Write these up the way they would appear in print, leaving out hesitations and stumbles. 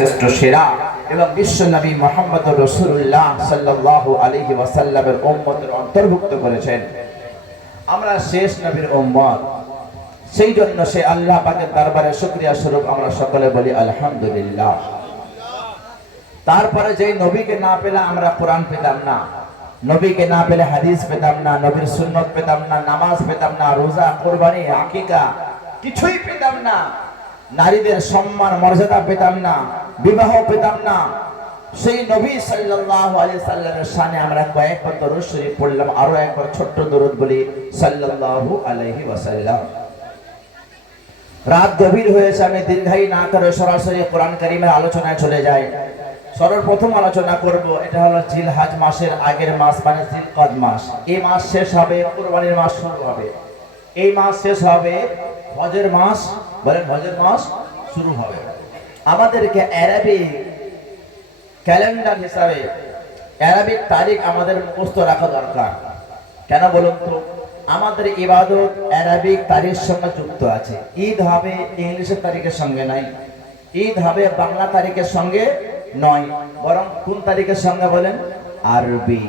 শ্রেষ্ঠ সেরা এবং বিশ্ব নবী মুহাম্মদ রাসূলুল্লাহ সাল্লাল্লাহু আলাইহি ওয়াসাল্লামের উম্মতের অন্তর্ভুক্ত করেছেন। আমরা শেষ নবীর উম্মত, সেই জন্য সে আল্লাহ পাকের দরবারে শুকরিয়া স্বরূপ আমরা সকলে বলি আলহামদুলিল্লাহ। তারপরে যে নবীকে না পেলে আমরা কোরআন পেতাম না, নবীকে না পেলে হাদিস পেতাম না, নবীর সুন্নত পেতাম না, নামাজ পেতাম না, রোজা, কুরবানি, আকিকা কিছুই পেতাম না, নারীদের সম্মান মর্যাদা পেতাম না, বিবাহ পেতাম না। সেই নবী সাল্লাল্লাহু আলাইহি সাল্লামের শানে আমরা কয়েকবার দরুদ শরীফ পড়লাম, আরো একবার ছোট্ট দরুদ বলি সাল্লাল্লাহু আলাইহি ওয়াসাল্লাম। রাত গভীর হয়েছে, আমি দীর্ঘায়ী না করে সরাসরি কোরআন কারীমের আলোচনায় চলে যাই। সর্বপ্রথম আলোচনা করব, এটা হলো জিলহজ মাসের আগের মাস, মানে জিলকদ মাস। এই মাস শেষ হবে, কুরবানির মাস শুরু হবে। এই মাস শেষ হবে, হজের মাস, বলেন হজের মাস শুরু হবে। আমাদেরকে আরবি ক্যালেন্ডার হিসাবে আরবিক তারিখ আমাদের মুখস্থ রাখা দরকার। কেন বলুন তো? আমাদের ইবাদত আরবিক তারিখের সঙ্গে যুক্ত আছে। ঈদ হবে ইংলিশের তারিখের সঙ্গে নাই, ঈদ হবে বাংলা তারিখের সঙ্গে নয়, বরং কোন তারিখের সঙ্গে বলেন? আরবি।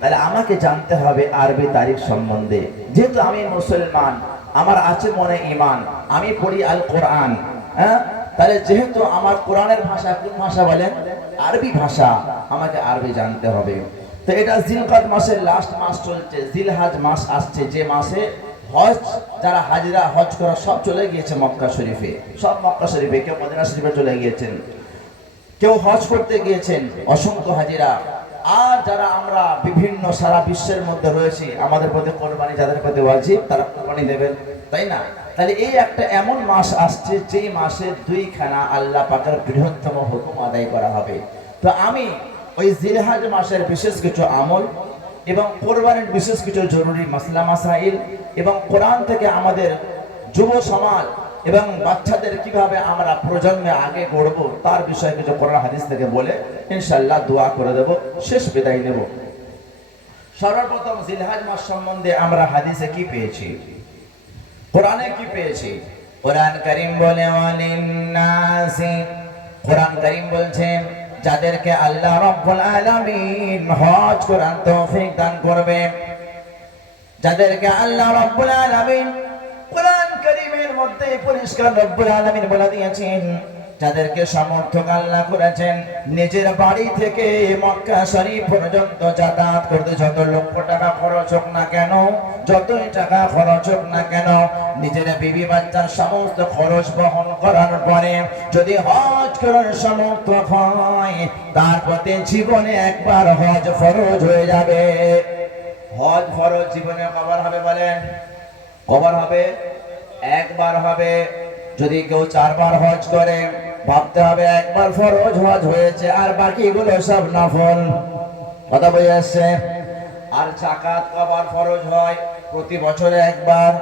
তাহলে আমাকে জানতে হবে আরবি তারিখ সম্বন্ধে। যেহেতু আমি মুসলমান, আমার আছে মনে ঈমান, আমি পড়ি আল কোরআন, হ্যাঁ, তাহলে যেহেতু আমার কোরআনের ভাষা কোন ভাষা বলেন? আরবি ভাষা, আমাকে আরবি জানতে হবে। তো এটা জিলকদ মাসের লাস্ট মাস চলছে, জিলহজ মাস আসছে, যে মাসে হজ, যারা হাজিরা হজ করা সব চলে গিয়েছে মক্কা শরীফে, সব মক্কা শরীফে, কেউ মদিনা শরীফে চলে গিয়েছেন, কেউ হজ করতে গিয়েছেন, অসংখ্য হাজিরা। আর যারা আমরা বিভিন্ন সারা বিশ্বের মধ্যে রয়েছি, আমাদের প্রতি কোরবানি যাদের প্রতি ওয়াজিব, তারা কোরবানি দেবেন, তাই না? তাহলে এই একটা এমন মাস আসছে, যেই মাসে দুইখানা আল্লাহ পাকের বৃহত্তম হুকুম আদায় করা হবে। তো আমি ওই জিলহজ মাসের বিশেষ কিছু আমল এবং কোরবানির বিশেষ কিছু জরুরি মাসলা মাসাইল এবং কোরআন থেকে আমাদের যুব সমাজ এবং বাচ্চাদের কিভাবে আমরা প্রজন্মে আগে গড়বো, তার বিষয়ে কিছু কোরআন হাদিস থেকে বলে ইনশাআল্লাহ দোয়া করে দেব, শেষ বিদায় নেব। সর্বপ্রথম জিলহজ মাস সম্বন্ধে আমরা হাদিসে কি পেয়েছি, কোরআনে কি পেয়েছি? কোরআন কারীম বলে ওয়ালিন্নাসি, কোরআন কারীম বলছেন যাদেরকে আল্লাহ রাব্বুল আলামিন হজ করার তৌফিক দান করবে, যাদেরকে আল্লাহ রাব্বুল আলামিন কোরআন কারীমের মধ্যে পরিষ্কার রব্বুল আলামিন বলে দিয়েছেন, যাদেরকে সমর্থক আল্লাহ করেছেন নিজের বাড়ি থেকে মক্কা শরীফ পর্যন্ত যাতায়াত করতে যত লক্ষ টাকা খরচ হোক না কেন, যতই টাকা খরচ হোক না কেন, নিজের বিবি বাচ্চার সমস্ত খরচ বহন করার পরে যদি হজ করার সমর্থ হয়, তার প্রতি জীবনে একবার হজ ফরজ হয়ে যাবে। হজ ফরজ জীবনে কবার হবে বলেন? কবার হবে? একবার হবে। যদি কেউ 4 বার হজ করে, ভাবতে হবে একবার ফরজ হজ হয়েছে, আর বাকিগুলো সব নফল। কথা বুঝে আসছে? আর যাকাত কবার ফরজ হয়? প্রতি বছরে একবার।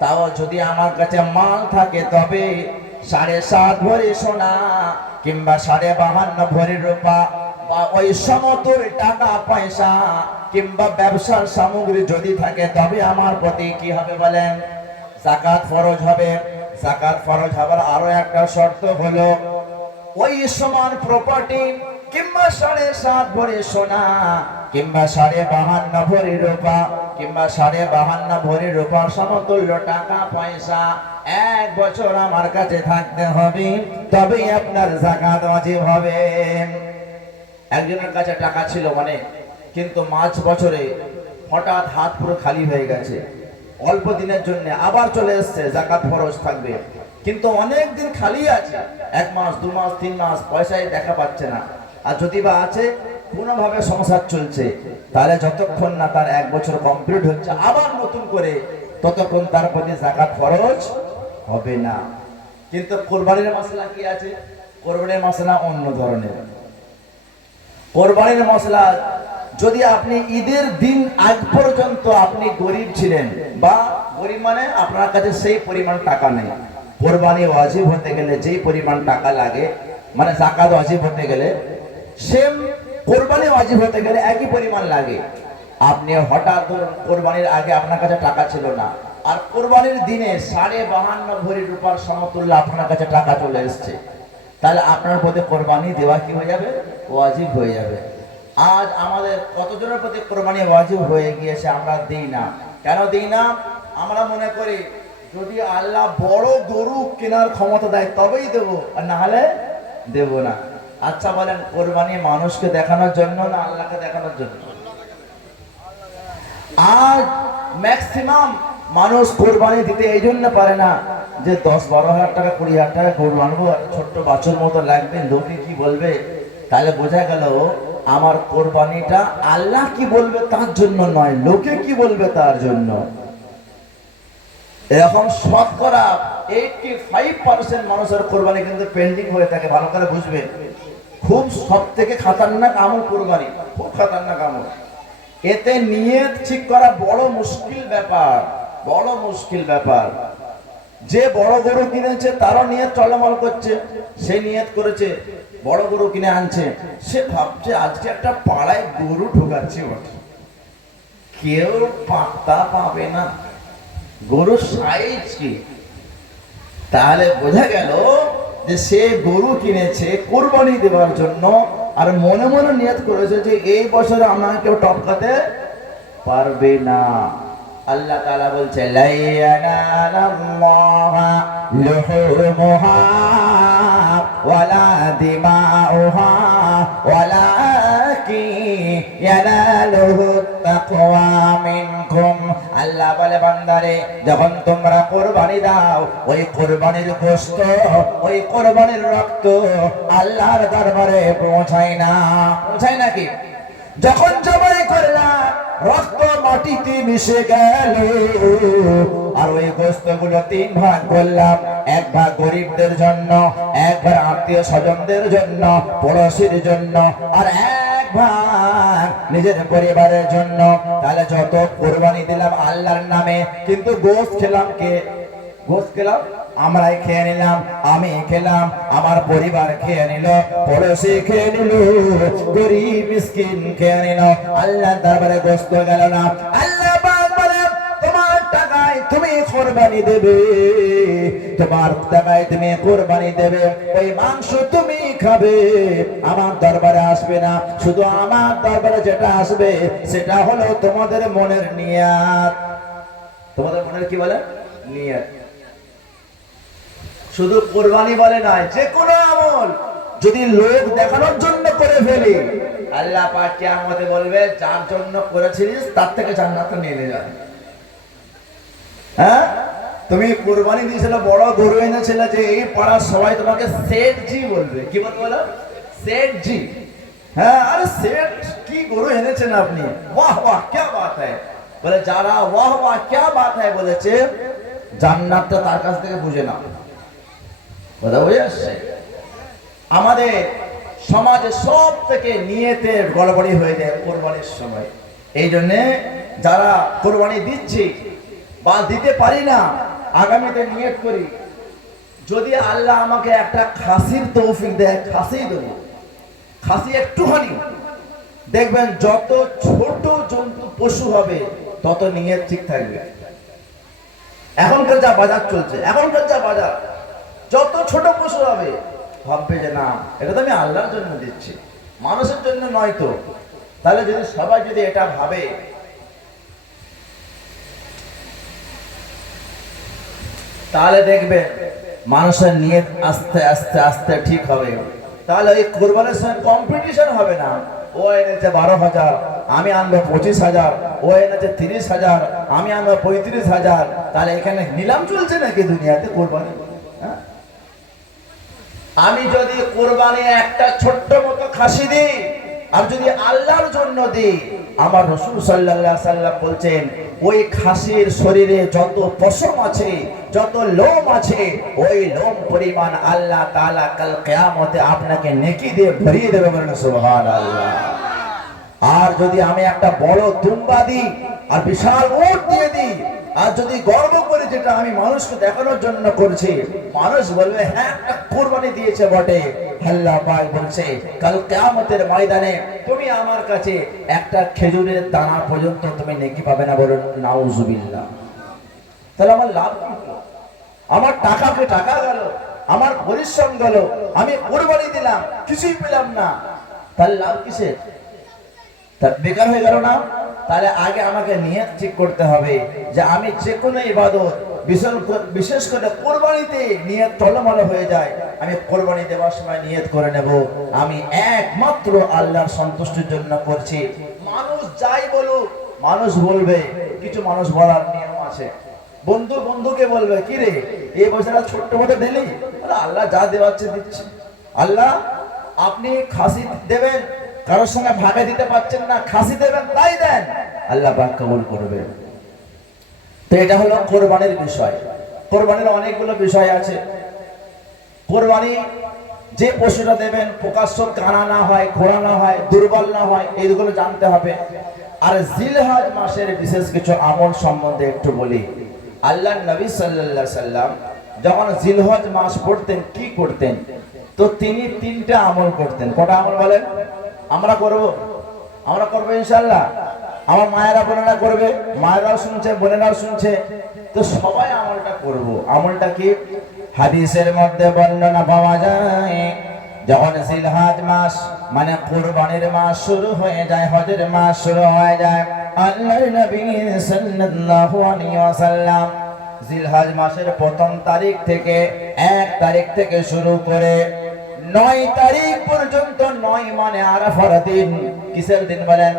তাও যদি আমার কাছে মাল থাকে, তবে 7.5 ভরি সোনা কিংবা 52 ভরি রূপা বা ওই সমতুল টাকা পয়সা কিংবা ব্যবসার সামগ্রী যদি থাকে, তবে আমার প্রতি কি হবে বলেন? যাকাত ফরজ হবে। যাকাত ফরজ হবার আরো একটা শর্ত হলো, ওই সমান প্রপার্টি কিংবা 7.5 ভরি সোনা কিংবা 52 ভরি রূপা কিংবা 52 ভরি রূপার সমতুল্য টাকা পয়সা 1 বছর আমার কাছে থাকতে হবে, তবেই আপনার যাকাত ওয়াজিব হবে। একজনের কাছে টাকা ছিল অনেক, কিন্তু মাঝ বছরে হঠাৎ হাত পুরো খালি হয়ে গেছে, অল্প দিনের জন্য আবার চলে এসছে, যাকাত ফরজ থাকবে, কিন্তু অনেক দিন খালি আছে, 1 মাস 2 মাস 3 মাস পয়সাই দেখা পাচ্ছে না। আর যদি বা আছে, কোনোভাবে সংসার চলছে, তাহলে যতক্ষণ না তার 1 বছর কমপ্লিট হচ্ছে আবার নতুন করে, ততক্ষণ তার প্রতি যাকাত ফরজ হবে না। কিন্তু কোরবানির মশলা কি আছে? কোরবানির মশলা অন্য ধরনের। কোরবানির মশলা, যদি আপনি ঈদের দিন আগ পর্যন্ত আপনি গরিব ছিলেন, বা গরিব মানে আপনার কাছে সেই পরিমাণ টাকা নেই, কোরবানি ওয়াজিব হতে গেলে যেই পরিমাণ টাকা লাগে, মানে যাকাত ওয়াজিব হতে গেলে সেম কোরবানি ওয়াজিব হতে গেলে একই পরিমাণ লাগে। আপনি হঠাৎ কোরবানির আগে আপনার কাছে টাকা ছিল না, আর কোরবানির দিনে 52.5 ভরি রূপার সমতুল্য আপনার কাছে টাকা চলে এসছে, তাহলে আপনার প্রতি কোরবানি দেওয়া কি হয়ে যাবে? ওয়াজিব হয়ে যাবে। আজ আমাদের কতজনের প্রতি কোরবানি ওয়াজিব হয়ে গিয়েছে, আমরা দিই না। কেন দিই না? আমরা মনে করি যদি আল্লাহ বড় গরু কেনার ক্ষমতা দেয় তবেই দেবো, আর না হলে দেব না। আচ্ছা বলেন, কোরবানি মানুষকে দেখানোর জন্য না আল্লাহকে দেখানোর জন্য? আজ ম্যাক্সিমাম মানুষ কোরবানি দিতে এই জন্য পারে না যে 10-12 হাজার টাকা 20,000 টাকা গরু আনবো, ছোট্ট বাছুর মতো লাগবে, লোকে কি বলবে। তাহলে বোঝা গেল আমার কোরবানিটা আল্লাহ কি বলবে তার জন্য নয়, লোকে কি বলবে তার জন্য। এরকম শতকরা 85% মানুষের কোরবানি কিন্তু পেন্ডিং হয়ে থাকে। ভালো করে বুঝবে, খুব সব থেকে খাতারনাক আমল কোরবানি, খুব খাতারনাক আমল। এতে নিয়ত ঠিক করা বড় মুশকিল ব্যাপার, বড় মুশকিল ব্যাপার। যে বড় গরু কিনেছে তারও নিয়ত চলমল করছে, সে নিয়ত করেছে বড় গরু কিনে আনছে, সে ভাবছে আজকে একটা পাড়ায় গরু ঢোকাচ্ছি বটে, কেউ পাত্তা পাবে না, গরুর সাইজ কি। তাহলে বোঝা গেল যে সে গরু কিনেছে কোরবানি দেওয়ার জন্য, আর মনে মনে নিয়ত করেছে যে এই বছরে আমাকে কেউ টপকাতে পারবে না। আল্লাহ তাআলা বলছে লা ইয়ানালাল্লাহা লুহুমুহা ওয়ালা দিমাউহা ওয়ালাকিন ইয়ানালুহু তাকওয়া মিনকুম। আল্লাহ বলে বান্দারে, যখন তোমরা কোরবানি দাও, ওই কোরবানির গোশত, ওই কোরবানির রক্ত আল্লাহর দরবারে পৌঁছায় না। পৌঁছায় নাকি? যখন জবাই করলা রক্ত মাটিতে মিশে গেল, আর ওই গোশতগুলো 3 ভাগ করলাম, 1 ভাগ গরিবদের জন্য, 1 ভাগ আত্মীয় স্বজনদের জন্য, পড়োশীর জন্য, আর 1 ভাগ নিজের পরিবারের জন্য। তাহলে যত কোরবানি দিলাম আল্লাহর নামে, কিন্তু গোশত খেলাম কে? গোশত খেলাম আমরাই খেয়ে নিলাম, আমি খেলাম, আমার পরিবার খেয়ে নিল, পড়োশী খেয়ে নিল, গরিব মিসকিন খেয়ে নিল। আল্লাহ দরবারে গোশত গেল না। আল্লাহ পাক বলে তোমার টাকায় তুমি কোরবানি দেবে, তোমার টাকায় তুমি কোরবানি দেবে, ওই মাংস তুমি খাবে, আমার দরবারে আসবে না। শুধু আমার দরবারে যেটা আসবে সেটা হলো তোমাদের মনের নিয়াত। তোমাদের মনের কি বলে? নিয়াত। শুধু কোরবানি বলে নয়, যে কোনো আমল যদি লোক দেখানোর জন্য করে ফেলি, আল্লাহ পাক কিয়ামতে বলবে যার জন্য করেছিস তার থেকে জান্নাত নিয়ে যাবে। হ্যাঁ, তুমি কোরবানি দিয়েছিল, বড় গরু এনেছিল, যে এই পাড়ার সবাই তোমাকে সেট জি বলবে। কি বলতে বলো? সেট জি। হ্যাঁ, আরে সেট কি গরু এনেছেন আপনি, বাহ বাহ क्या बात है। বলে যারা বাহ বাহ क्या बात है বলেছে, জান্নাতটা তার কাছ থেকে বুঝে নাও। কথা বুঝে আসছে? আমাদের সমাজে সব থেকে নিয়তের গড়বড়ি হয়ে যায় কোরবানির সময়। এই জন্যে যারা কোরবানি দিচ্ছি বা দিতে পারি না, আগামীতে নিয়ত করি যদি আল্লাহ আমাকে একটা খাসির তৌফিক দেয়, খাসি দেবো। খাসি একটুখানি দেখবেন, যত ছোট জন্তু পশু হবে তত নিয়ত ঠিক থাকবে। এখনকার যা বাজার চলছে, এখনকার যা বাজার, যত ছোট পশু হবে ভাববে যে না, এটা তো আমি আল্লাহর জন্য দিচ্ছি, মানুষের জন্য নয় তো। তাহলে যদি সবাই যদি এটা ভাবে, তাহলে দেখবে মানুষের নিয়ত আস্তে আস্তে আস্তে ঠিক হবে। তাহলে এই কোরবানির সময় কম্পিটিশন হবে না, ও এনেছে 12,000 আমি আনবো 25,000, ও এনেছে 30,000 আমি আনবো 35,000। তাহলে এখানে নিলাম চলছে নাকি দুনিয়াতে কোরবানি? হ্যাঁ, আমি যদি কোরবানি একটা ছোট্ট মতো খাসি দিই, আর যদি আল্লাহর জন্য দিই, আমার রাসূল সাল্লাল্লাহু আলাইহি সাল্লাম বলছেন ওই খাসির শরীরে যত পশম আছে, যত লোম আছে, ওই লোম পরিমাণ আল্লাহ তাআলা কাল কিয়ামতে আপনাকে নেকি দিয়ে ভরিয়ে দেবে। বলেন সুবহানাল্লাহ। আর যদি আমি একটা বড় দুম্বা দিই আর বিশাল উট দিয়ে দিই, আর যদি গর্ব করে যেটা আমি মানুষকে দেখানোর জন্য করছি, মানুষ বলবে হ্যাঁ একটা কোরবানি দিয়েছে বটে। আল্লাহ পাক বলছে কাল কিয়ামতের ময়দানে তুমি আমার কাছে একটা খেজুরের দানা পর্যন্ত তুমি নেকি পাবে না। বলুন নাউজুবিল্লাহ। তাহলে আমার লাভ কি? আমার টাকাকে টাকা গেল, আমার পরিশ্রম গেল, আমি কোরবানি দিলাম, কিছুই পেলাম না, তাহলে লাভ কিসের? তা বেকার হয়ে গেল না? তাহলে আগে আমাকে নিয়ত ঠিক করতে হবে যে আমি যে কোনো ইবাদত, বিশেষ করে কোরবানিতে নিয়ত টলমল হয়ে যায়, আমি কোরবানি দেওয়ার সময় নিয়ত করে নেব আমি একমাত্র আল্লাহর সন্তুষ্টির জন্য করছি। মানুষ যাই বলুক, মানুষ বলবে, কিছু মানুষ বলার নিয়ম আছে। বন্ধু বন্ধুকে বলবে, কি রে এই বছর ছোট্ট মতো দিলি? আল্লাহ যা দেওয়াচ্ছে দিচ্ছে। আল্লাহ আপনি খাসি দেবেন, কারোর সঙ্গে ভাগে দিতে পারছেন না, খাসি দেবেন, তাই দেন, আল্লাহ পাক কবুল করবে। তো এটা হলো কোরবানির বিষয়। কোরবানির অনেকগুলো বিষয় আছে। কোরবানি যে পশুটা দেবেন প্রকাশ্য কানা না হয়, খোঁড়া না হয়, দুর্বল না হয়, এইগুলো জানতে হবে। আর জিলহজ মাসের বিশেষ কিছু আমল সম্বন্ধে একটু বলি। আল্লাহ নবী সাল্লাল্লাহু আলাইহি সাল্লাম যখন জিলহজ মাস পড়তেন কি করতেন? তো তিনি তিনটা আমল করতেন। কটা আমল বলেন? আমরা করব, আমরা করবো ইনশাআল্লাহ। আমার মায়েরা বোনেরা করবে, মায়েরাও শুনছে, বোনেরাও শুনছে, তো সবাই আমলটা করব। আমলটা কি? হাদিসের মধ্যে বর্ণনা পাওয়া যায়, যখন জিলহজ মাস মানে কুরবানির মাস শুরু হয়ে যায়, হজের মাস শুরু হয়ে যায়, আল্লাহর নবী সাল্লাল্লাহু আলাইহি ওয়াসাল্লাম জিলহজ মাসের প্রথম তারিখ থেকে 1 তারিখ থেকে শুরু করে 9 তারিখ পর্যন্ত, 9 মানে আরাফার দিন। কিসের দিন বলেন?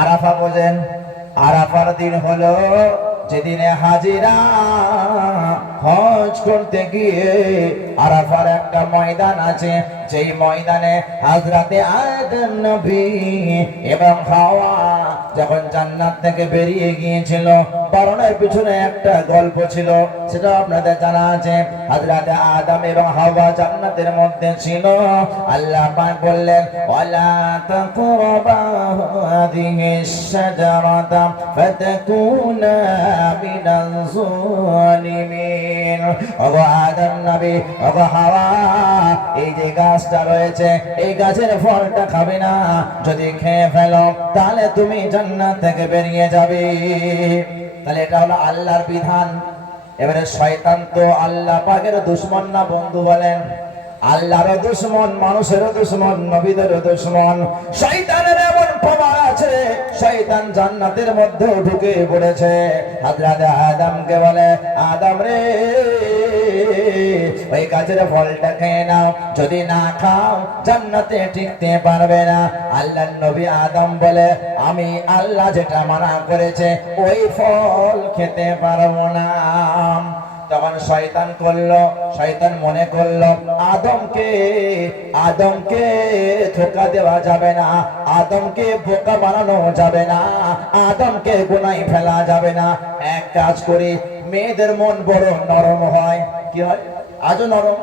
আরাফা বোঝেন? আরাফার দিন হলো যেদিনে হাজিরা হজ করতে গিয়ে আরাফার একটা ময়দান আছে, যেই ময়দানে হযরতে আদম নবী এবং হাওয়া যখন জান্নাত থেকে বেরিয়ে গিয়েছিল, কারণের পিছনে একটা গল্প ছিল, সেটা আপনাদের জানা আছে। হযরতে আদম এবং হাওয়া জান্নাতের মধ্যে ছিল। আল্লাহ পাক বললেন, ওয়ালা তাকরাবা হাযিহিশ শাজারাতা ফাতাকুনা মিনাজ যালিমিন। ওগো আদম নবী, ওগো হাওয়া, এই যে গাছটা রয়েছে, এই গাছের ফলটা খাবে না। যদি খেয়ে ফেলো তাহলে তুমি জান্নাত থেকে বেরিয়ে যাবে। তাহলে এটা হলো আল্লাহর বিধান। এবারে শয়তান তো আল্লাহ পাকের দুশমন না বন্ধু বলেন? আল্লাহর দুশমন, মানুষেরও দুশমন, নবীদেরও দুশমন। শয়তানের এমন প্রমাণ আছে, শয়তান জান্নাতের মধ্যে ঢুকে পড়েছে। হযরতে আদমকে বলে, আদম রে, ওই গাছের ফলটা খেয়ে নাও, যদি না খাও জান্নাতে টিকতে পারবে না। আল্লাহর নবী আদম বলে, আমি আল্লাহ যেটা মানা করেছে ওই ফল খেতে পারবো না। তখন শয়তান করলো, শয়তান মনে করলো আদমকে ধোঁকা দেওয়া যাবে না, আদমকে বোকা বানানো যাবে না, আদমকে গুনায় ফেলা যাবে না। এক কাজ করি, মেয়েদের মন বড় নরম হয়। কি হয়? আজও নরম।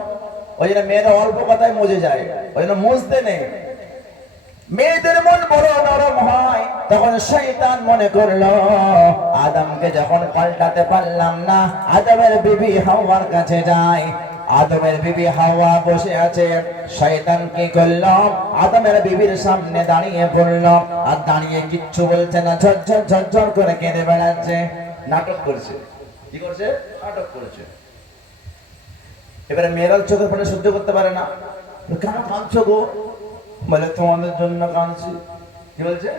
ওই জন্য মেয়েরা অল্প কথায় মজে যায়, ওই জন্য মুজতে নেই। মেয়েদের মন বড় নরম হয়। তখন শয়তান মনে করলো, আদমকে যখন পাল্টাতে পারলাম না, আদমের বিবি হাওয়ার কাছে যায়। আদমের বিবি হাওয়া বসে আছে। শয়তান কি করলো? আদমের বিবির সামনে দাঁড়িয়ে পড়লো, আর দাঁড়িয়ে কিচ্ছু বলছে না, ঝরঝর ঝরঝর করে কেঁদে বেড়াচ্ছে। নাটক করছে। কি করছে? নাটক করছে। এবারে মেয়েরাল চোখের পানি সহ্য করতে পারে না। কেন কাঁদছো গো? বলে, তোমাদের জন্য কাঁদছি। কি বলছে?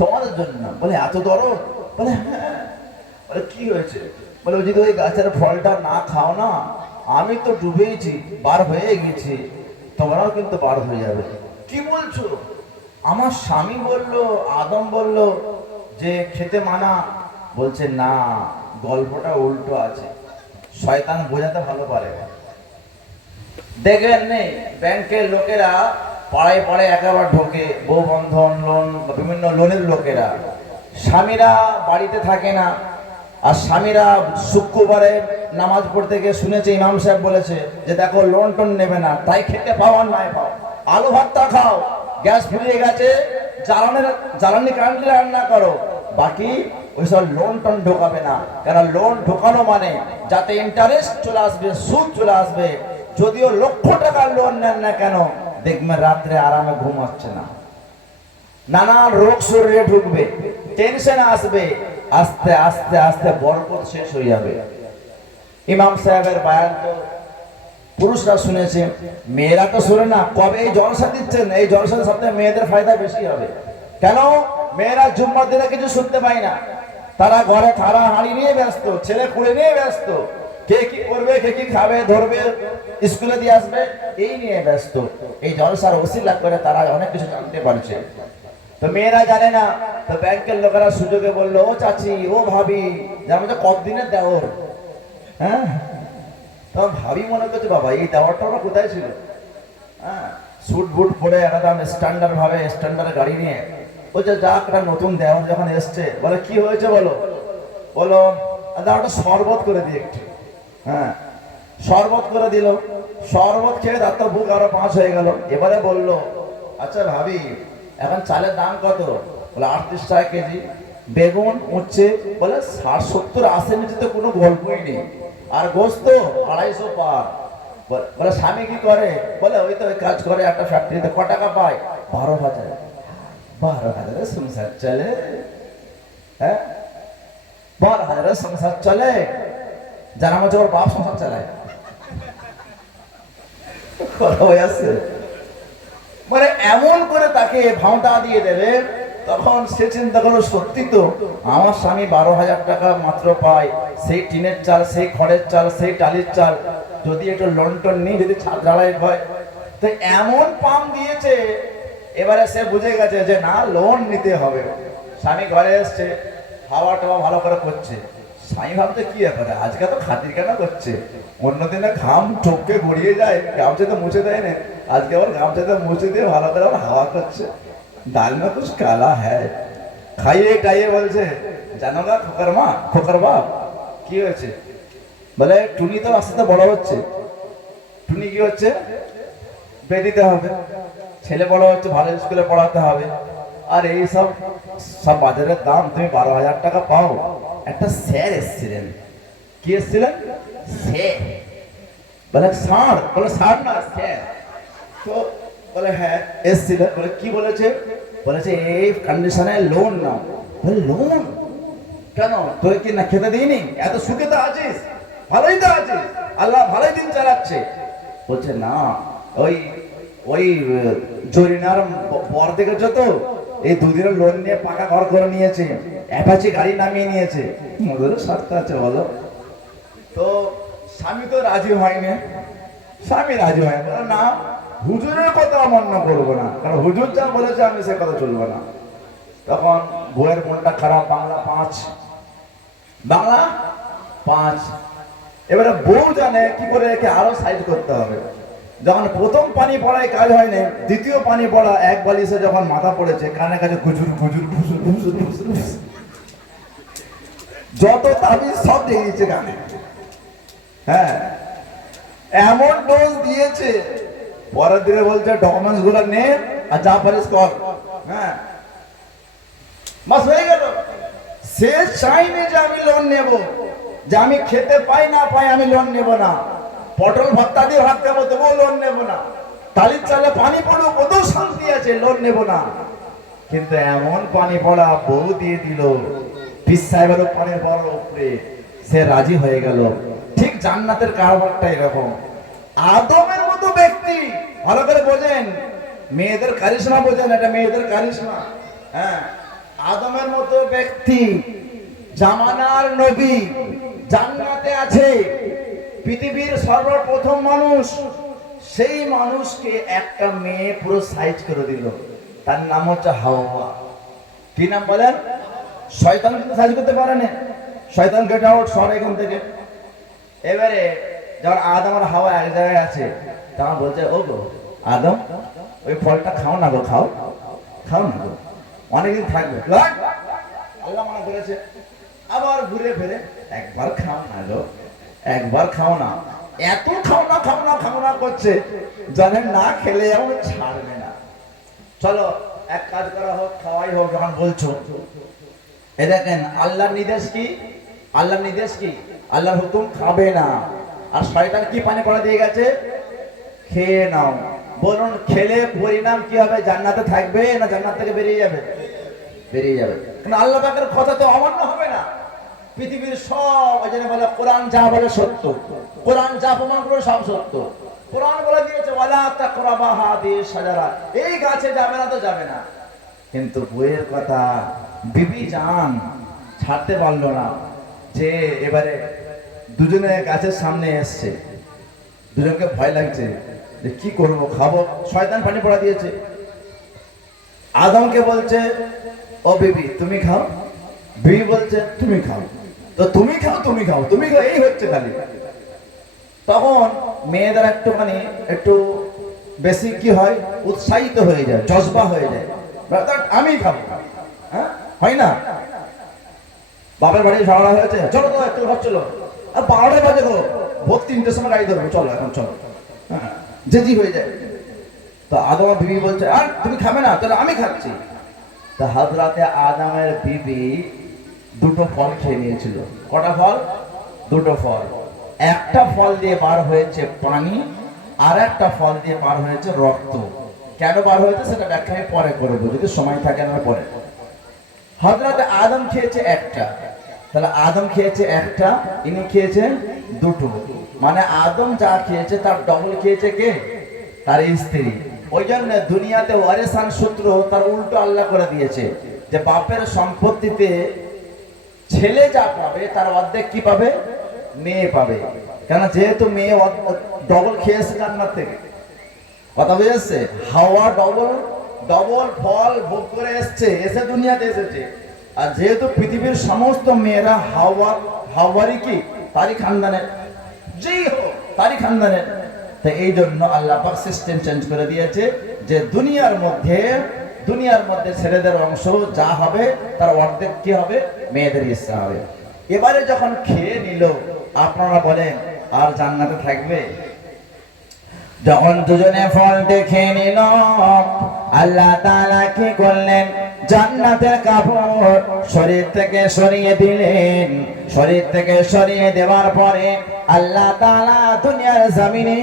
তোমাদের জন্য। বলে, এত দরদ? বলে, হ্যাঁ। বলে, কি হয়েছে? বলে, যদি ওই গাছের ফলটা না খাও না, আমি তো ডুবেইছি, বার হয়ে গেছি, তোমরাও কিন্তু বার হয়ে যাবে। কি বলছো? আমার স্বামী বলল, আদম বলল যে খেতে মানা। বলছে, না, গল্পটা উল্টো আছে। শয়তান বোঝাতে ভালো পারে। দেখবেন নেই, ব্যাংকের লোকেরা পাড়ায় পাড়ায় একেবারে ঢোকে, বউ বন্ধন লোন, বিভিন্ন লোনের লোকেরা। স্বামীরা বাড়িতে থাকে না, আর স্বামীরা শুক্রবারে নামাজ পড়তে গিয়ে শুনেছে ইমাম সাহেব বলেছে যে দেখো লোন টোন নেবে না, তাই খেতে পাও আর নাই পাও, আলু ভাতটা খাও, গ্যাস ফুরিয়ে গেছে, জ্বালানি কারেন্ট রান্না করো, বাকি ওইসব লোন টোন ঢোকাবে না। কারণ লোন ঢোকানো মানে যাতে ইন্টারেস্ট চলে আসবে, সুদ চলে আসবে। যদিও লক্ষ টাকার লোন নেন না কেন, দেখবেন রাত্রে আরামে ঘুমাচ্ছে না, নানান রোগ শরীরে ঢুকবে, টেনশন আসবে, আস্তে আস্তে আস্তে বরকত শেষ হয়ে যাবে। ইমাম সাহেবের বয়ান তো পুরুষরা শুনেছে, মেয়েরা তো শোনে না। কবে এই জলসা দিচ্ছেন, এই জলসার সাথে মেয়েদের ফায়দা বেশি হবে। কেন? মেয়েরা জুম্মার দিনে কিছু শুনতে পায় না, তারা ঘরে থালা হাঁড়ি নিয়ে ব্যস্ত, ছেলে কুড়ে নিয়ে ব্যস্ত, কে কি করবে, কে কি খাবে, ধরবে, স্কুলে দিয়ে আসবে, এই নিয়ে ব্যস্ত। এই জলসার ওসিলা করে তারা অনেক কিছু জানতে পারছে। তো মেয়েরা জানে না, তো ব্যাংকের লোকেরা সুযোগে বললো, ও চাচি, ও ভাবি, যেমন কতদিনের দেওর। হ্যাঁ, তখন ভাবি মনে করছে, বাবা এই দেওয়ারটা ওরা কোথায় ছিল? হ্যাঁ, স্যুট বুট পরে একদম স্ট্যান্ডার্ড ভাবে, স্ট্যান্ডার্ড গাড়ি নিয়ে বলছে, যা একটা নতুন দেওয়ার যখন এসছে, বলে কি হয়েছে বলো? বলো ওটা শরবত করে দিই একটু। হ্যাঁ, শরবত করে দিল। শরবত খেয়ে তার তো বুক আরো 5 হয়ে গেল। এবারে বললো, আচ্ছা ভাবি, এখন চালের দাম কত? বলে 38 টাকা কেজি। বেগুন উঠছে, বলে 60, 70, 80 নিচে তো কোনো গল্পই নেই। আর গোস্ত 250 পার। বলে স্বামী কি করে? বলে ওই তো ওই কাজ করে একটা ফ্যাক্টরিতে। ক টাকা পায়? 12,000। 12,000 সংসার চলে? হ্যাঁ, 12,000 সংসার চলে? জানা মতো ওর বাপ সংসার চালায়। মানে এমন করে তাকে ভাঁওতা দিয়ে দেবে, তখন সে চিন্তা করো, সত্যি তো আমার স্বামী 12,000 টাকা মাত্র পায়, সেই টিনের চাল, সেই খড়ের চাল, সেই টালির চাল, যদি একটু লন্টন নিই, যদি ছাদ ঢালাই হয়, তো এমন পাম দিয়েছে। এবারে সে বুঝে গেছে যে না, লোন নিতে হবে। স্বামী ঘরে এসছে, হাওয়া টাওয়া ভালো করে করছে। স্বামী ভাবতে কি ব্যাপারে, আজকে তো খাতির কেন করছে? অন্যদিনে ঘাম চোখকে গড়িয়ে যায়, গামছাতে মুছে দেয় না, আজকে আবার গামছাতে মুছে দিয়ে ভালো করে আবার হাওয়া করছে। ডাল না কুছ কালা হ্যায়। খাইয়ে টাইয়ে বলছে, জানো না খোকার মা, খোকার বাপ, কি হয়েছে? বলে টুনি তো আস্তে আস্তে বড় হচ্ছে। টুনি কি হচ্ছে? বিয়ে দিতে হবে, ছেলে বড় হচ্ছে, ভালো স্কুলে পড়াতে হবে। আর এই সব বাজারের দাম, তুমি 12,000 টাকা পাও। একটা স্যার এসেছিলেন। কি এসেছিলেন? স্যার। বলে ষাঁড়? বলে ষাঁড় না, স্যার। তো বলে হ্যাঁ এসেছিলেন। বলে কি বলেছে? বলেছে এই কন্ডিশনে লোন নাও। বলে লোন কেন? তুই কি না খেতে দিইনি? এত সুখে তো আছিস, ভালোই তো আছিস, আল্লাহ ভালোই দিন চালাচ্ছে। বলছে না, ওই ওই জরিনার পর দেখেছো তো, এই 2 দিনের লোন নিয়ে পাকা ঘর করে নিয়েছে, অ্যাপাচি গাড়ি নামিয়ে নিয়েছে। ওদেরও স্বার্থ আছে বলো। তো স্বামী তো রাজি হয়নি। স্বামী রাজি হয় না, হুজুরের কথা মান্য করবো না, কারণ হুজুর যা বলেছে আমি সে কথা চলবো না। তখন বউয়ের মনটা খারাপ। বাংলা 5, বাংলা 5। এবারে বউ জানে কি করে একে আরো সাইজ করতে হবে। যখন প্রথম পানি পড়ায় কাজ হয়নি, দ্বিতীয় পানি পড়া, এক বালিশে যখন মাথা পড়েছে, কানে কাছে গুজুর গুজুর গুজুর গুজুর গুজুর, যত তাবিজ সব দিয়ে দিয়েছে কানে। হ্যাঁ, এমন ডোজ দিয়েছে, পরের দিনে বলছে ডকুমেন্টস গুলো নে আর যা পারিস কর। হ্যাঁ, মাস হয়ে গেল। সে চাইনি যে আমি লোন নেব, যে আমি খেতে পাই না পাই আমি লোন নেব না, পটল ভর্তা দিয়ে ভাত খাবো তবুও লোন নেব না, টালির চালে পানি পড়ুক ওতেও শান্তি আছে, লোন নেব না। কিন্তু এমন পানি পড়া বউ দিয়ে দিল, পীর সাহেবেরও পানির বড় উপরে, সে রাজি হয়ে গেল। ঠিক জান্নাতের কারবারটা এরকম। আদমের মতো ব্যক্তি, ভালো করে বোঝেন, মেয়েদের কারিশমা বোঝেন, এটা মেয়েদের কারিশমা। হ্যাঁ, আদমের মতো ব্যক্তি, জামানার নবী, জান্নাতে আছে, পৃথিবীর সর্বপ্রথম মানুষ। সেই মানুষকে একটা মেয়ে পুরো সাইজ করে দিল, তার নাম হচ্ছে হাওয়া। কি নাম বলেন? শয়তান কিন্তু সাইজ করতে পারে না। শয়তান গেট আউট, সর এখান থেকে। এবারে যখন আদম আর হাওয়া এক জায়গায় আছে, তখন বলছে, ও গো আদম, ওই ফলটা খাও না গো, খাও, খাও না গো, অনেকদিন থাকবে। আল্লাহ মানা করেছে। আবার ঘুরে ফিরে, একবার খাও না গো, একবার খাও না। এত খাও না খাও না খাও না করছে, জানেন না খেলে এমন ছাড়বে না। চলো এক কাজ করা হোক, খাওয়াই হোক। যখন বলছো, এ দেখেন আল্লাহর নির্দেশ কি? আল্লাহর নির্দেশ কি? আল্লাহর হুকুম খাবে না। আর শয়তান কি পানি পড়া দিয়ে গেছে? খেয়ে নাও। বলুন খেলে পরিণাম কি হবে? জান্নাতে থাকবে না জান্নাত থেকে বেরিয়ে যাবে? বেরিয়ে যাবে। কিন্তু আল্লাহ পাকের কথা তো অমান্য হবে না। পৃথিবীর সব, ওই জন্য বলে কোরআন যা বলে সত্য, কোরআন যা প্রমাণ করে সব সত্য। কোরআন বলে দিয়েছে ওয়ালা তাকরাবা হাদিস শাজারা, এই গাছে যাবে না তো যাবে না। কিন্তু বইয়ের কথা বিবি জান ছাড়তে পারলো না, যে এবারে দুজনে গাছের সামনে এসছে, দুজনকে ভয় লাগছে যে কি করব, খাবো, শয়তান পানি পড়া দিয়েছে। আদমকে বলছে ও বিবি তুমি খাও, বিবি বলছে তুমি খাও, তো তুমি খাও তুমি খাও তুমি খাও, এই হচ্ছে খালি। তখন মেয়েদের একটু বেশি কি হয়, উৎসাহিত হয়ে যায়, জজবা হয়ে যায়, আমি খাবো, হ্যাঁ হয় না? বাপের বাড়ি ঝগড়া হয়েছে, চলো তো একটু ঘর চলো, আর 12টা বাজে গো, ভোর 3টের সময় গাড়ি ধরবো, চলো এখন চলো, হ্যাঁ জেজি হয়ে যায়। তো আদম বিবি বলছে আর তুমি খাবে না, তাহলে আমি খাচ্ছি। তা হযরতে আদমের বিবি দুটো ফল খেয়ে নিয়েছিল। কটা ফল? দুটো ফল। একটা ফল দিয়ে বার হয়েছে পানি, আর একটা ফল দিয়ে বার হয়েছে রক্ত। কেন বার হয়েছে সেটা ব্যাখ্যা আমি পরে করবো, যদি সময় থাকে না পরে। হযরতে আদম খেয়েছে একটা, তাহলে আদম খেয়েছে একটা, ইনি খেয়েছেন দুটো, মানে আদম যা খেয়েছে তার ডবল খেয়েছে কে? তার স্ত্রী। ওই জন্য দুনিয়াতে ওয়ারিসান সূত্র তার উল্টো আল্লাহ করে দিয়েছে, যে বাপের সম্পত্তিতে ছেলে যা পাবে তার অর্ধেক কি পাবে? মেয়ে পাবে। কেন? যেহেতু মেয়ে ডবল খেয়েছে জান্নাত থেকে। কথা বুঝেছে? হাওয়া ডবল ফল ভোগ করে এসে দুনিয়াতে এসেছে। আর যেহেতু পৃথিবীর সমস্ত মেয়েরা হাওয়ারই কি তারই খানদানের, যেই হোক তারই খানদানের। তো এই জন্য আল্লাহ পাক সিস্টেম চেঞ্জ করে দিয়েছে, যে দুনিয়ার মধ্যে ছেলেদের অংশ যা হবে তার অর্ধেক কি হবে? মেয়েদের ইচ্ছা হবে। এবারে যখন খেয়ে নিল, আপনারা বলেন আর জান্নাতে থাকবে? যখন দুজনে ফলটি খেয়ে নিল, আল্লাহ তাআলা কি করলেন? জান্নাতের কাপড় শরীর থেকে সরিয়ে দিলেন। শরীর থেকে সরিয়ে দেওয়ার পরে আল্লাহ তাআলা দুনিয়ার জমিনে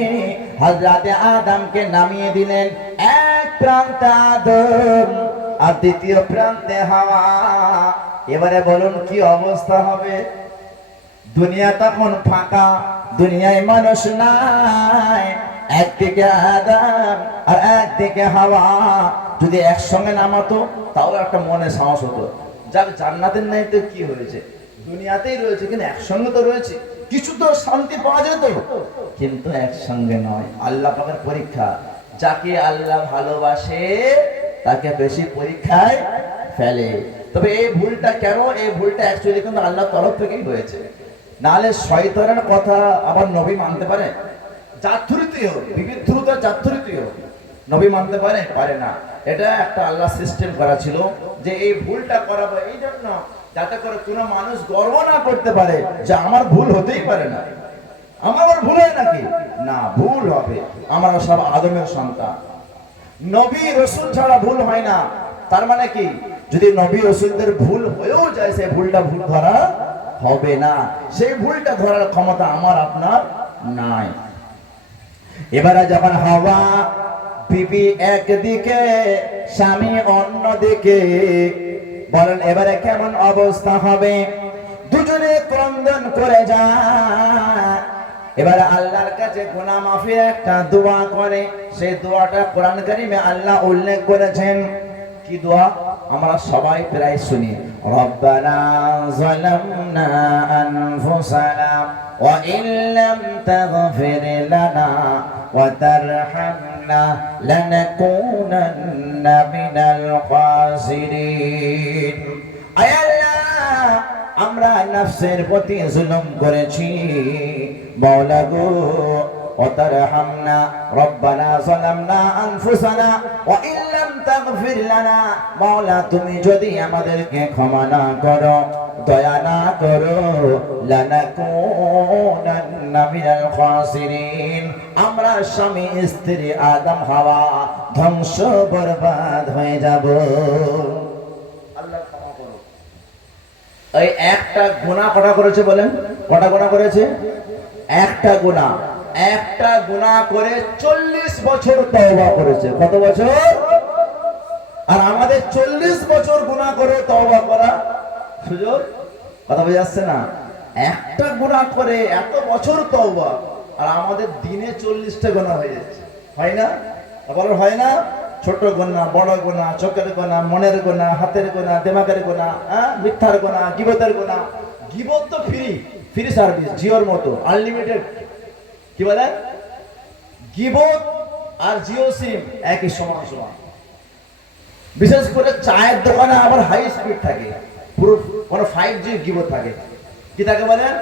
হযরতে আদমকে নামিয়ে দিলেন। এক প্রান্তে আদম আর দ্বিতীয় প্রান্তে হাওয়া। এবারে বলুন কি অবস্থা হবে? দুনিয়া তখন ফাঁকা, দুনিয়ায় মানুষ নাই, একদিকে আদম আর একদিকে হাওয়া। যদি একসঙ্গে নামাতো তাও একটা মনে সাহস হতো, যাক জান্নাতের নাই তো কি হয়েছে, দুনিয়াতেই রয়েছে, কিন্তু একসঙ্গে তো রয়েছে, কিছু তো শান্তি পাওয়া যেত। কিন্তু একসঙ্গে নয়, আল্লাহ পাকের পরীক্ষা। যাকে আল্লাহ ভালোবাসে তাকে বেশি পরীক্ষায় ফেলে। তবে এই ভুলটা কেন? এই ভুলটা অ্যাকচুয়ালি কিন্তু আল্লাহর তরফ থেকেই হয়েছে। নাহলে শয়তানের কথা আবার নবী মানতে পারে? জাতথুরিতেও, বিবির থ্রুতে জাতথুরিতেও নবী মানতে পারে না। এটা একটা আল্লাহ সিস্টেম করা ছিল, যে এই ভুলটা করাবো এই জন্য যাতে করে কোনো মানুষ গর্ব না করতে পারে যে আমার ভুল হতেই পারে না, আমার ভুল হয় নাকি? না, ভুল হবে। আমরা সব আদমের সন্তান, নবী রাসূল ছাড়া ভুল হয় না। তার মানে কি? যদি নবী রাসূলদের ভুল হয়েও যায়, সেই ভুলটা ভুল ধরা হবে না, সেই ভুলটা ধরার ক্ষমতা আমার আপনার নাই। এবারে যখন হাওয়া বিবি একদিকে, স্বামী অন্যদিকে, বলেন এবারে কেমন অবস্থা হবে? দুজনে ক্রন্দন করে যায়। এবারে আল্লাহর কাছে গুনাহ মাফির একটা দোয়া করে। সেই দোয়াটা কোরআন কারীমে আল্লাহ উল্লেখ করেছেন। কি দোয়া? আমরা সবাই প্রায় শুনি, রব্বানা যালামনা আনফুসানা ওয়া ইল্লাম তাগফির লানা ওয়া তারহামনা লানাকুনান্না মিনাল খাসিরিন। আয় আল্লাহ, আমরা নফসের প্রতি জুলুম করেছি, মাওলা গো, ওয়াতারহামনা, রব্বানা যালামনা আনফুসানা ওয়া ইল্লাম তাগফির লানা, মাওলা তুমি যদি আমাদেরকে ক্ষমা না করো, দয়া না করো, লানাকুনান্না মিনাল খাসিরিন, আমরা স্বামী স্ত্রী আদম হাওয়া ধ্বংস বরবাদ হয়ে যাব। আল্লাহ ক্ষমা করো। এই একটা গুনাহ কটা করেছে বলেন? কটা গুনাহ করেছে? একটা গুনাহ। একটা গুনাহ করে 40 বছর তওবা করেছে। কত বছর? আর আমাদের 40 বছর গুনাহ করে তওবা করা সুযোগ? কথা বোঝা যাচ্ছে না? একটা গুনাহ করে এত বছর তওবা, আর আমাদের দিনে 40টা গোনা হয়ে যাচ্ছে, হয় না? আবার হয় না? ছোট গোনা, বড় গোনা, চোখের গোনা, মনের গোনা, হাতের গোনা, দিমাগের গোনা, মিথ্যার গোনা, গীবতের গোনা। গীবত তো ফ্রি সার্ভিস, জিওর মতো আনলিমিটেড। কি বলে? গীবত আর জিও সিম একই সমান সমান। বিশেষ করে চায়ের দোকানে আবার হাই স্পিড থাকে, পুরো 5G গীবত থাকে। কি থাকে বলেন?